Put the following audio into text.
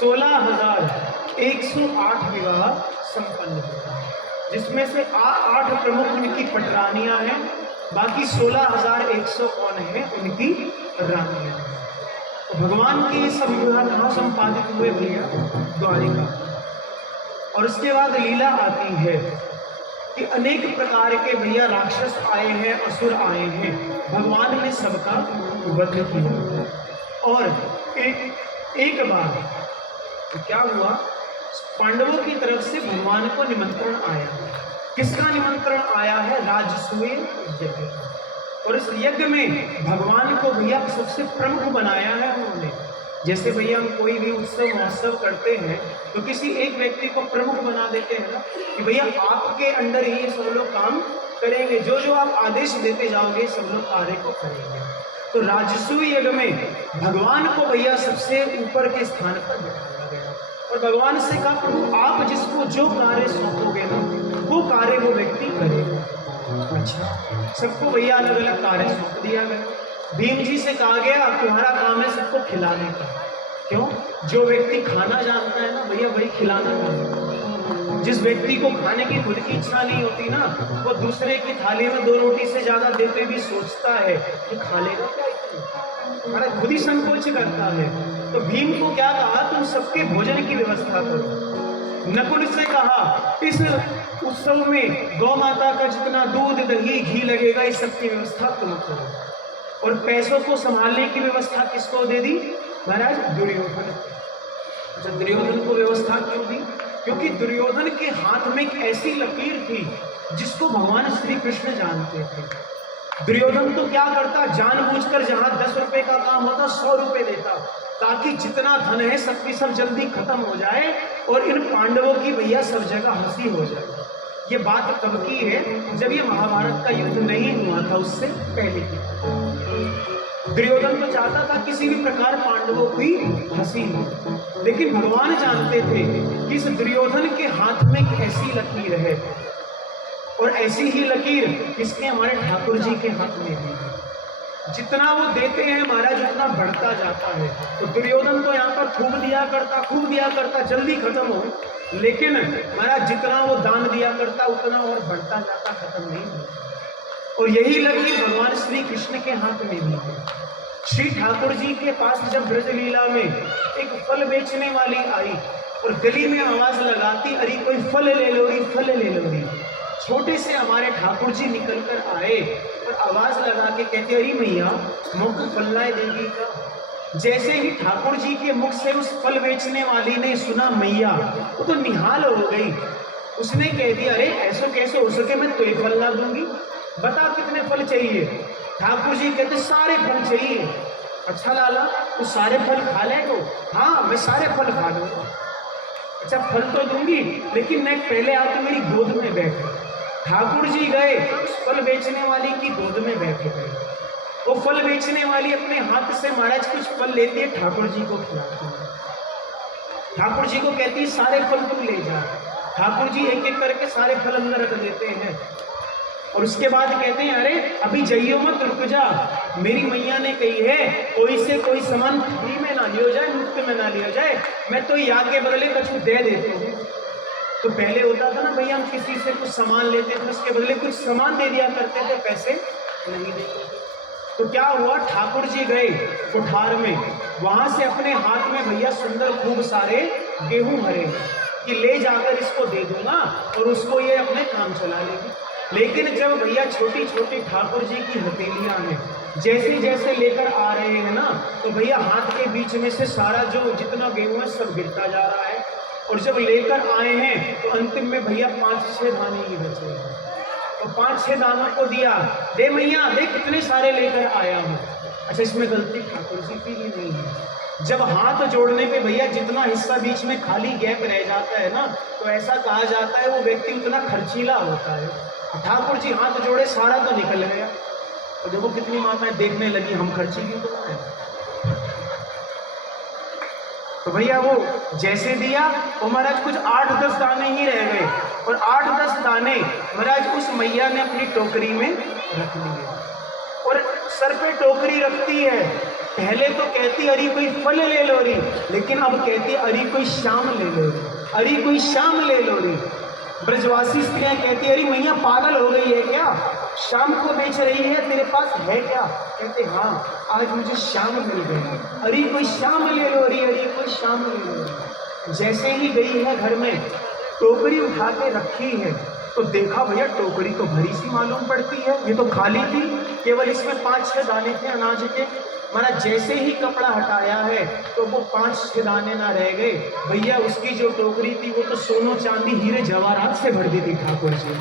16,108 विवाह संपन्न होता है, जिसमें से 8 प्रमुख उनकी पटरानियां हैं, बाकी 16,100 कौन है उनकी रानियां हैं। तो भगवान के ये सब विवाह कहाँ संपादित हुए भैया? द्वारिका। और उसके बाद लीला आती है कि अनेक प्रकार के भैया राक्षस आए हैं, असुर आए हैं, भगवान ने सबका वध किया। और एक बार तो क्या हुआ, पांडवों की तरफ से भगवान को निमंत्रण आया। किसका निमंत्रण आया है? राजसूय यज्ञ। और इस यज्ञ में भगवान को भैया सबसे प्रमुख बनाया है उन्होंने। जैसे भैया हम कोई भी उत्सव महोत्सव करते हैं तो किसी एक व्यक्ति को प्रमुख बना देते हैं ना, कि भैया आपके अंडर ही सब लोग काम करेंगे, जो जो आप आदेश देते जाओगे सब लोग कार्य को करेंगे। तो राजसूय यज्ञ में भगवान को भैया सबसे ऊपर के स्थान पर बैठाया गया और भगवान से कहा, प्रभु आप जिसको जो कार्य सौंपोगे ना वो कार्य वो व्यक्ति करेगा। अच्छा, सबको भैया अलग अलग कार्य सौंप दिया गया। भीम जी से कहा गया तुम्हारा काम है सबको खिलाने का। क्यों? जो व्यक्ति खाना जानता है ना भैया वही खिलाना है। जिस व्यक्ति को खाने की खुद की इच्छा नहीं होती ना, वो दूसरे की थाली में 2 रोटी से ज्यादा देते भी सोचता है कि खा लेगा क्या, हमारा खुद ही संकोच करता है। तो भीम को क्या कहा, तुम सबके भोजन की व्यवस्था करो। नकुल से कहा इस उत्सव में गौ माता का जितना दूध दही घी लगेगा इस सब की व्यवस्था तुम करो। और पैसों को संभालने की व्यवस्था किसको दे दी? महाराज दुर्योधन। अच्छा, दुर्योधन को व्यवस्था क्यों दी? क्योंकि दुर्योधन के हाथ में एक ऐसी लकीर थी जिसको भगवान श्री कृष्ण जानते थे। दुर्योधन तो क्या करता, जानबूझकर जहां 10 रुपए का काम होता 100 रुपए देता, ताकि जितना धन है सबकी सब जल्दी खत्म हो जाए और इन पांडवों की भैया सब जगह हंसी हो जाए। ये बात कब की है? जब ये महाभारत का युद्ध नहीं हुआ था, उससे पहले की। दुर्योधन तो चाहता था किसी भी प्रकार पांडवों की हंसी हो, लेकिन भगवान जानते थे कि इस दुर्योधन के हाथ में एक ऐसी लकीर है, और ऐसी ही लकीर किसके? हमारे ठाकुर जी के हाथ में भी। जितना वो देते हैं महाराज उतना बढ़ता जाता है। तो दुर्योधन तो यहाँ पर खूब दिया करता जल्दी खत्म हो, लेकिन महाराज जितना वो दान दिया करता उतना और बढ़ता जाता, खत्म नहीं होता। और यही लकीर भगवान श्री कृष्ण के हाथ में भी है। श्री ठाकुर जी के पास जब ब्रजलीला में एक फल बेचने वाली आई और गली में आवाज लगाती, अरे कोई फल ले लो री, फल ले लो री। छोटे से हमारे ठाकुर जी निकल कर आए और आवाज लगा के कहते, अरे मैया मुख फलनाए देगी का। जैसे ही ठाकुर जी के मुख से उस फल बेचने वाली ने सुना मैया, वो तो निहाल हो गई। उसने कह दिया, अरे ऐसा कैसे हो सके, मैं तो एक फल ला दूंगी, बता कितने फल चाहिए? ठाकुर जी कहते सारे फल चाहिए। अच्छा लाला तू सारे फल खा ले? तो हाँ मैं सारे फल खा लूंगा। अच्छा फल तो दूंगी, लेकिन मैं पहले आके मेरी गोद में बैठ। ठाकुर जी गए, उस फल बेचने वाली की गोद में बैठे गए। वो फल बेचने वाली अपने हाथ से महाराज कुछ फल लेती है, ठाकुर जी को खिलाती है। ठाकुर जी को कहती है सारे फल तुम ले जा। ठाकुर जी एक एक करके सारे फल अंदर रख देते हैं और उसके बाद कहते हैं, अरे अभी जाइयो मत, रुक जा, मेरी मैया ने कही है कोई से कोई सामान फ्री में ना लियो जाए, मुफ्त में ना लिया जाए, मैं तो या के बदले कुछ दे देती हूँ। तो पहले होता था ना भैया, हम किसी से कुछ सामान लेते थे उसके बदले कुछ सामान दे दिया करते थे, पैसे नहीं देते। तो क्या हुआ, ठाकुर जी गए कुठार में, वहां से अपने हाथ में भैया सुंदर खूब सारे गेहूं भरे कि ले जाकर इसको दे दूंगा और उसको ये अपने काम चला लेगी। लेकिन जब भैया छोटी छोटी ठाकुर जी की हथेलियां हैं, जैसे जैसे लेकर आ रहे हैं ना, तो भैया हाथ के बीच में से सारा जो जितना गेहूं है सब गिरता जा रहा है। और जब लेकर आए हैं तो अंतिम में भैया 5-6 दाने ही बचे हैं। तो 5-6 दानों को दिया, दे मैया देख कितने सारे लेकर आया हूँ। अच्छा इसमें गलती ठाकुर जी की ही नहीं है। जब हाथ जोड़ने पे भैया जितना हिस्सा बीच में खाली गैप रह जाता है ना, तो ऐसा कहा जाता है वो व्यक्ति उतना खर्चीला होता है। ठाकुर जी हाथ जोड़े, सारा तो निकल गया। और देखो कितनी माताएं देखने लगी, हम खर्चीली तो है। तो भैया वो जैसे दिया वो महाराज कुछ 8-10 दाने ही रह गए, और 8-10 दाने महाराज उस मैया ने अपनी टोकरी में रख लिए। और सर पे टोकरी रखती है पहले तो कहती अरे कोई फल ले लो री, लेकिन अब कहती अरे कोई शाम ले लो री, अरे कोई शाम ले लो री। ब्रजवासी स्त्रियां कहती अरे मैया पागल हो गई है क्या, शाम को बेच रही है, तेरे पास है क्या? कहते हाँ आज मुझे शाम मिल गई, अरे कोई शाम ले लो री, अरे कोई शाम ले लो। जैसे ही गई है घर में, टोकरी उठा के रखी है, तो देखा भैया टोकरी तो भरी सी मालूम पड़ती है, ये तो खाली थी, केवल इसमें 5-6 दाने थे अनाज के। माना जैसे ही कपड़ा हटाया है तो वो 5-6 दाने ना रह गए भैया, उसकी जो टोकरी थी वो तो सोनो चांदी हीरे जवाहरात से भर दी थी ठाकुर जी।